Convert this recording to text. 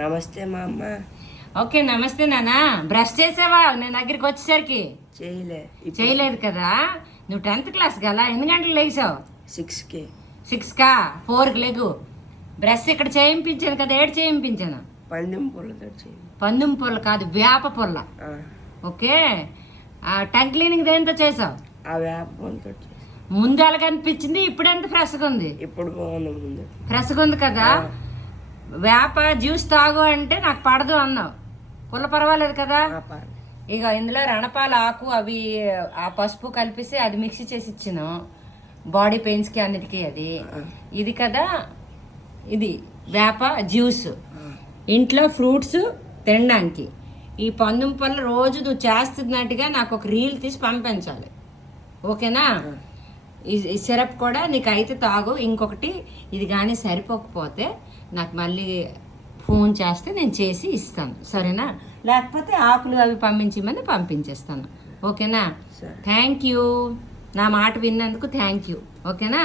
నమస్తే మా అమ్మ. ఓకే నమస్తే నాన్న. బ్రష్ చేసావా నేను దగ్గరికి వచ్చేసరికి? చేయలేదు కదా. నువ్వు 10th క్లాస్ కదా, ఎన్ని గంటలు లేచావు? 6కి. 6కా? 4కి లేగు. బ్రష్ ఇక్కడ చేయించాను కదా, ఏడు చేయించాను? పందుం పొల్ల కాదు, వేప పొల్ల. ఓకే. టంగ్ క్లీనింగ్ దేంతో చేసావు? ముందు అలాగ అనిపించింది, ఇప్పుడు ఎంత ఫ్రెష్గా ఉంది? ఇప్పుడు ఫ్రెష్గా ఉంది కదా. వేప జ్యూస్ తాగు అంటే నాకు పడదు అన్నావు. పుల్ల పర్వాలేదు కదా. ఇక ఇందులో రణపాల ఆకు అవి ఆ పసుపు కలిపేసి అది మిక్సీ చేసి ఇచ్చాను, బాడీ పెయిన్స్కి అన్నిటికీ. అది ఇది కదా, ఇది వేప జ్యూస్. ఇంట్లో ఫ్రూట్స్ తినడానికి. ఈ పందుం పళ్ళు రోజు నువ్వు చేస్తున్నట్టుగా నాకు ఒక రీల్ తీసి పంపించాలి, ఓకేనా? ఈ సిరప్ కూడా నీకు అయితే తాగు. ఇంకొకటి ఇది కానీ సరిపోకపోతే నాకు మళ్ళీ ఫోన్ చేస్తే నేను చేసి ఇస్తాను, సరేనా? లేకపోతే ఆకులు అవి పంపించమని పంపించేస్తాను, ఓకేనా? థ్యాంక్ యూ, నా మాట విన్నందుకు థ్యాంక్ యూ, ఓకేనా?